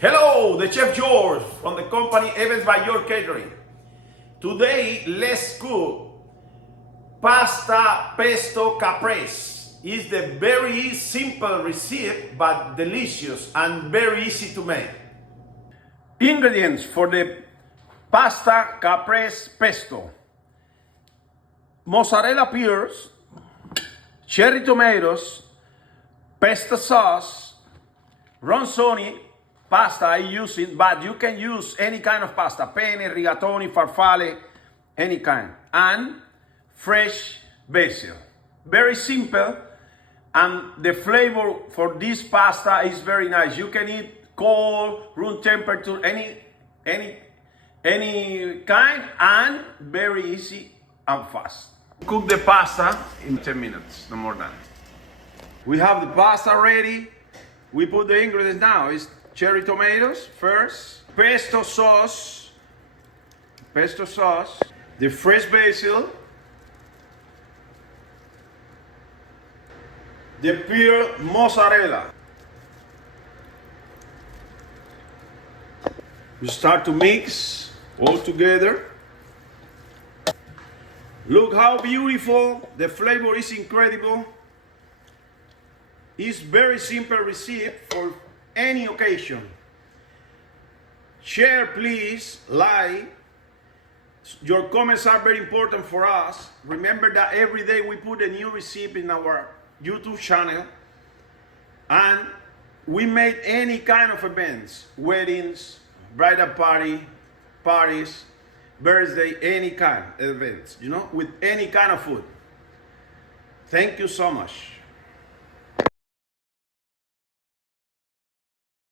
Hello, the Chef George from the company Evans by Your Catering. Today, let's cook pasta pesto caprese. It's the very simple recipe, but delicious and very easy to make. Ingredients for the pasta caprese pesto: mozzarella pears, cherry tomatoes, pesto sauce, ronsoni pasta I using, but you can use any kind of pasta, penne, rigatoni, farfalle, any kind, and fresh basil. Very simple, and the flavor for this pasta is very nice. You can eat cold, room temperature, any kind, and very easy and fast. Cook the pasta in 10 minutes, no more than. We have the pasta ready. We put the ingredients now. It's cherry tomatoes first, pesto sauce, the fresh basil, the pure mozzarella. We start to mix all together. Look how beautiful, the flavor is incredible. It's very simple recipe for any occasion. Share, please, like. Your comments are very important for us. Remember that every day we put a new recipe in our YouTube channel, and we made any kind of events, weddings, bridal parties, birthday, any kind of events, with any kind of food. Thank you so much.